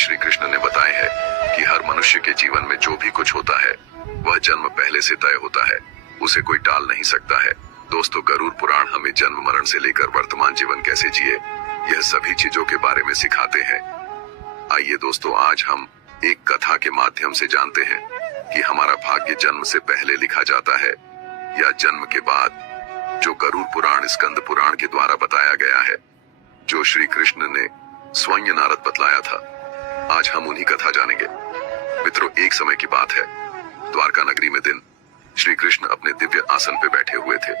श्री कृष्ण ने बताए हैं कि हर मनुष्य के जीवन में जो भी कुछ होता है वह जन्म पहले से तय होता है, उसे कोई टाल नहीं सकता है। दोस्तों, गरुड़ पुराण हमें जन्म मरण से लेकर वर्तमान जीवन कैसे जिए यह सभी चीजों के बारे में सिखाते हैं। आइए दोस्तों, आज हम एक कथा के माध्यम से जानते हैं कि हमारा भाग्य जन्म से पहले लिखा जाता है या जन्म के बाद, जो गरुड़ पुराण स्कंद पुराण के द्वारा बताया गया है, जो श्री कृष्ण ने स्वयं नारद बतलाया था। आज हम उन्हीं कथा जानेंगे। मित्रों, एक समय की बात है, द्वारका नगरी में दिन श्री कृष्ण अपने दिव्य आसन पे बैठे हुए थे।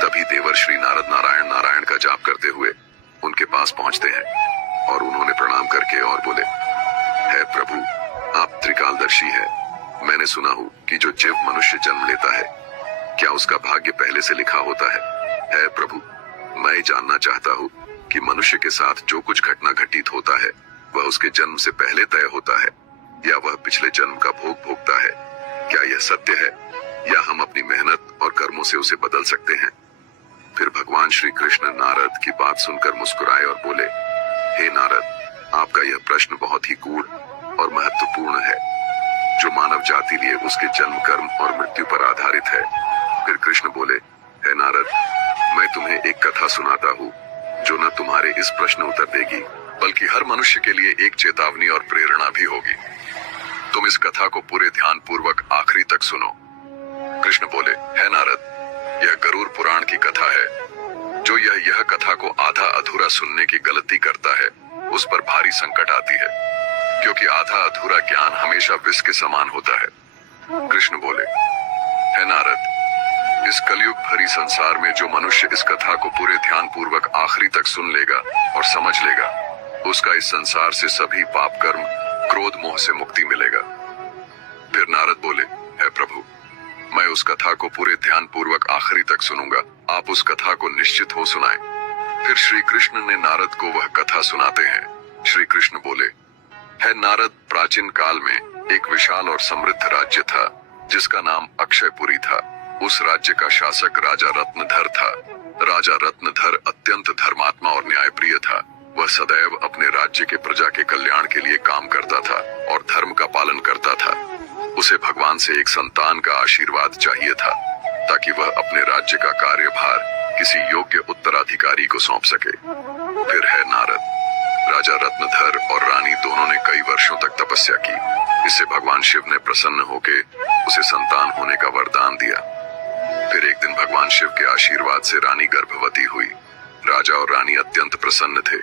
तभी देवर श्री नारद नारायण नारायण का जाप करते हुए उनके पास पहुंचते हैं और उन्होंने प्रणाम करके और बोले, है प्रभु, आप त्रिकालदर्शी हैं। मैंने सुना हूं कि जो जीव मनुष्य जन्म लेता है, क्या उसका भाग्य पहले से लिखा होता है प्रभु, मैं जानना चाहता हूं कि मनुष्य के साथ जो कुछ घटना घटित होता है वह उसके जन्म से पहले तय होता है या वह पिछले जन्म का भोग भोगता है। क्या यह सत्य है या हम अपनी मेहनत और कर्मों से उसे बदल सकते हैं? फिर भगवान श्री कृष्ण नारद की बात सुनकर मुस्कुराए और बोले, हे नारद, आपका यह प्रश्न बहुत ही गूढ़ और महत्वपूर्ण है, जो मानव जाति लिए उसके जन्म, कर्म और मृत्यु पर आधारित है। फिर कृष्ण बोले, हे नारद, मैं तुम्हें एक कथा सुनाता हूँ जो न तुम्हारे इस प्रश्न उत्तर देगी, बल्कि हर मनुष्य के लिए एक चेतावनी और प्रेरणा भी होगी। तुम इस कथा को पूरे ध्यान पूर्वक आखिरी तक सुनो। कृष्ण बोले, हे नारद, यह गरुड़ पुराण की कथा है। जो यह कथा को आधा अधूरा सुनने की गलती करता है, उस पर भारी संकट आती है, क्योंकि आधा अधूरा ज्ञान हमेशा विष के समान होता है। कृष्ण बोले, हे नारद, इस कलयुग भरी संसार में जो मनुष्य इस कथा को पूरे ध्यान पूर्वक आखिरी तक सुन लेगा और समझ लेगा, उसका इस संसार से सभी पाप कर्म, क्रोध, मोह से मुक्ति मिलेगा। फिर नारद बोले, हे प्रभु, मैं उस कथा को पूरे ध्यान पूर्वक आखिरी तक सुनूंगा, आप उस कथा को निश्चित हो सुनाएं। फिर श्री कृष्ण ने नारद को वह कथा सुनाते हैं। श्री कृष्ण बोले, हे नारद, प्राचीन काल में एक विशाल और समृद्ध राज्य था जिसका नाम अक्षयपुरी था। उस राज्य का शासक राजा रत्नधर था। राजा रत्नधर अत्यंत धर्मात्मा और न्यायप्रिय था। वह सदैव अपने राज्य के प्रजा के कल्याण के लिए काम करता था और धर्म का पालन करता था। उसे भगवान से एक संतान का आशीर्वाद चाहिए था, ताकि वह अपने राज्य का कार्यभार किसी योग्य उत्तराधिकारी को सौंप सके। फिर है नारद, राजा रत्नधर और रानी दोनों ने कई वर्षों तक तपस्या की। इससे भगवान शिव ने प्रसन्न होकर उसे संतान होने का वरदान दिया। फिर एक दिन भगवान शिव के आशीर्वाद से रानी गर्भवती हुई। राजा और रानी अत्यंत प्रसन्न थे,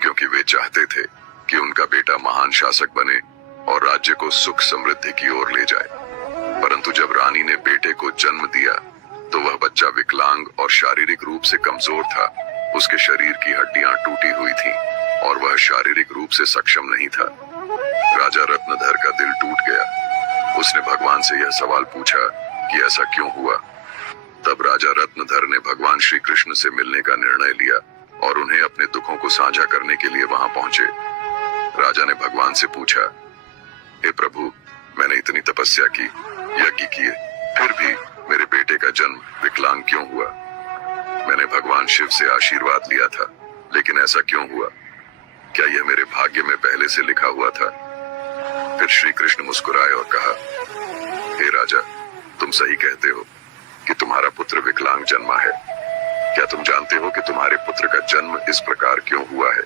क्योंकि वे चाहते थे कि उनका बेटा महान शासक बने और राज्य को सुख समृद्धि की ओर ले जाए। परंतु जब रानी ने बेटे को जन्म दिया तो वह बच्चा विकलांग और शारीरिक रूप से कमजोर था। उसके शरीर की हड्डियां टूटी हुई थीं और वह शारीरिक रूप से सक्षम नहीं था। राजा रत्नधर का दिल टूट गया। उसने भगवान से यह सवाल पूछा कि ऐसा क्यों हुआ। तब राजा रत्नधर ने भगवान श्री कृष्ण से मिलने का निर्णय लिया और उन्हें अपने दुखों को साझा करने के लिए वहां पहुंचे। राजा ने भगवान से पूछा, हे प्रभु, मैंने इतनी तपस्या की, यज्ञ किए, फिर भी मेरे बेटे का जन्म विकलांग क्यों हुआ? मैंने भगवान शिव से आशीर्वाद लिया था, लेकिन ऐसा क्यों हुआ? क्या यह मेरे भाग्य में पहले से लिखा हुआ था? फिर श्री कृष्ण मुस्कुराए और कहा, हे राजा, तुम सही कहते हो कि तुम्हारा पुत्र विकलांग जन्मा है। क्या तुम जानते हो कि तुम्हारे पुत्र का जन्म इस प्रकार क्यों हुआ है?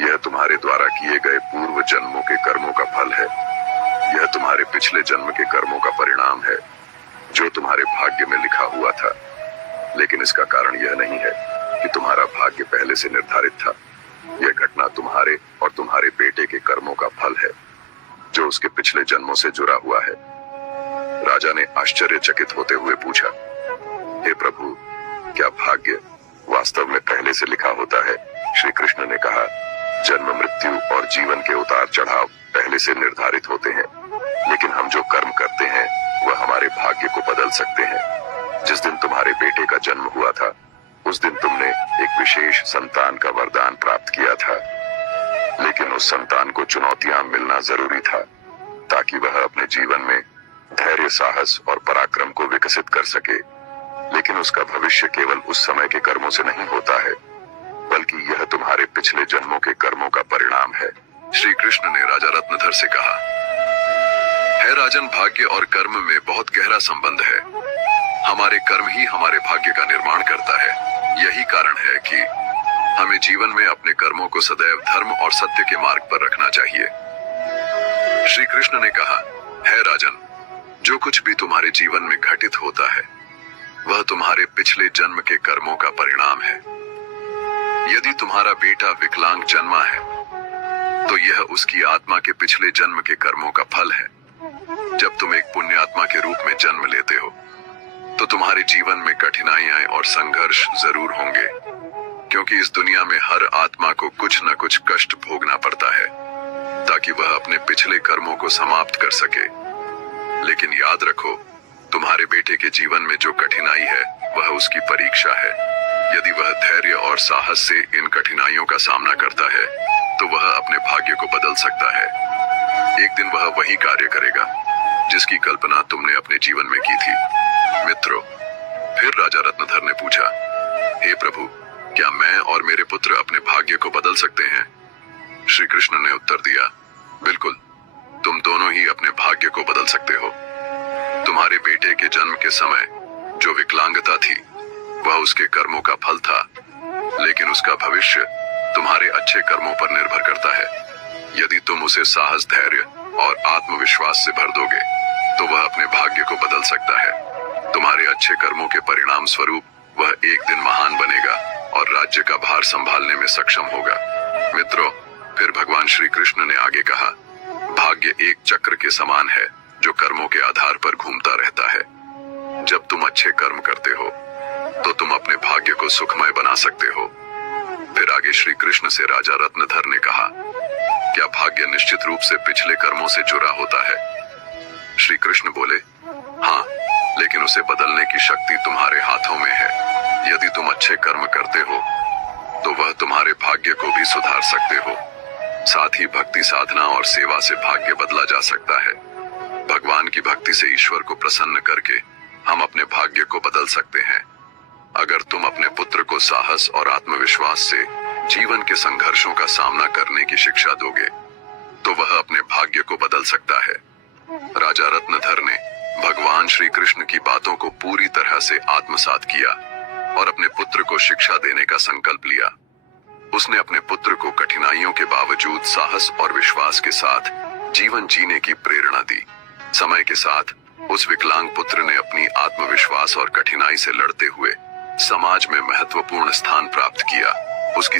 यह तुम्हारे द्वारा किए गए पूर्व जन्मों के कर्मों का फल है। यह तुम्हारे पिछले जन्म के कर्मों का परिणाम है, जो तुम्हारे भाग्य में लिखा हुआ था। लेकिन इसका कारण यह नहीं है कि तुम्हारा भाग्य पहले से निर्धारित था। यह घटना तुम्हारे और तुम्हारे बेटे के कर्मों का फल है, जो उसके पिछले जन्मों से जुड़ा हुआ है। राजा ने आश्चर्यचकित होते हुए पूछा, हे प्रभु, क्या भाग्य वास्तव में पहले से लिखा होता है? श्री कृष्ण ने कहा, जन्म, मृत्यु और जीवन के उतार चढ़ाव पहले से निर्धारित होते हैं, लेकिन हम जो कर्म करते हैं वह हमारे भाग्य को बदल सकते हैं। जिस दिन तुम्हारे बेटे का जन्म हुआ था, उस दिन तुमने एक विशेष संतान का वरदान प्राप्त किया था, लेकिन उस संतान को चुनौतियां मिलना जरूरी था, ताकि वह अपने जीवन में धैर्य, साहस और पराक्रम को विकसित कर सके। लेकिन उसका भविष्य केवल उस समय के कर्मों से नहीं होता है, बल्कि यह तुम्हारे पिछले जन्मों के कर्मों का परिणाम है। श्री कृष्ण ने राजा रत्नधर से कहा, है राजन, भाग्य और कर्म में बहुत गहरा संबंध है। हमारे कर्म ही हमारे भाग्य का निर्माण करता है। यही कारण है कि हमें जीवन में अपने कर्मों को सदैव धर्म और सत्य के मार्ग पर रखना चाहिए। श्री कृष्ण ने कहा, है राजन, जो कुछ भी तुम्हारे जीवन में घटित होता है वह तुम्हारे पिछले जन्म के कर्मों का परिणाम है। यदि तुम्हारा बेटा विकलांग जन्मा है तो यह उसकी आत्मा के पिछले जन्म के कर्मों का फल है। जब तुम एक पुण्य आत्मा के रूप में जन्म लेते हो तो तुम्हारे जीवन में कठिनाइयां और संघर्ष जरूर होंगे, क्योंकि इस दुनिया में हर आत्मा को कुछ न कुछ कष्ट भोगना पड़ता है ताकि वह अपने पिछले कर्मों को समाप्त कर सके। लेकिन याद रखो, तुम्हारे बेटे के जीवन में जो कठिनाई है वह उसकी परीक्षा है। यदि वह धैर्य और साहस से इन कठिनाइयों का सामना करता है तो वह अपने भाग्य को बदल सकता है। एक दिन वह वही कार्य करेगा जिसकी कल्पना तुमने अपने जीवन में की थी। मित्रों, फिर राजा रत्नधर ने पूछा, हे प्रभु, क्या मैं और मेरे पुत्र अपने भाग्य को बदल सकते हैं? श्री कृष्ण ने उत्तर दिया, बिल्कुल, तुम दोनों ही अपने भाग्य को बदल सकते हो। तुम्हारे बेटे के जन्म के समय जो विकलांगता थी वह उसके कर्मों का फल था, लेकिन उसका भविष्य तुम्हारे अच्छे कर्मों पर निर्भर करता है। यदि तुम उसे साहस, धैर्य और आत्मविश्वास से भर दोगे तो वह अपने भाग्य को बदल सकता है। तुम्हारे अच्छे कर्मों के परिणाम स्वरूप वह एक दिन महान बनेगा और राज्य का भार संभालने में सक्षम होगा। मित्रों, फिर भगवान श्री कृष्ण ने आगे कहा, भाग्य एक चक्र के समान है जो कर्मों के आधार पर घूमता रहता है। जब तुम अच्छे कर्म करते हो तो तुम अपने भाग्य को सुखमय बना सकते हो। फिर आगे श्री कृष्ण से राजा रत्नधर ने कहा, क्या भाग्य निश्चित रूप से पिछले कर्मों से जुड़ा होता है? श्री कृष्ण बोले, हाँ, लेकिन उसे बदलने की शक्ति तुम्हारे हाथों में है। यदि तुम अच्छे कर्म करते हो तो वह तुम्हारे भाग्य को भी सुधार सकते हो। साथ ही भक्ति, साधना और सेवा से भाग्य बदला जा सकता है। भगवान की भक्ति से ईश्वर को प्रसन्न करके हम अपने भाग्य को बदल सकते हैं। अगर तुम अपने पुत्र को साहस और आत्मविश्वास से जीवन के संघर्षों का सामना करने की शिक्षा दोगे तो वह अपने भाग्य को बदल सकता है। राजा रत्नधर ने भगवान श्री कृष्ण की बातों को पूरी तरह से आत्मसात किया और अपने पुत्र को शिक्षा देने का संकल्प लिया। उसने अपने पुत्र को कठिनाइयों के बावजूद साहस और विश्वास के साथ जीवन जीने की प्रेरणा दी। समय के साथ उस विकलांग पुत्र ने अपनी आत्मविश्वास और कठिनाई से लड़ते हुए समाज में महत्वपूर्ण स्थान प्राप्त किया। उसकी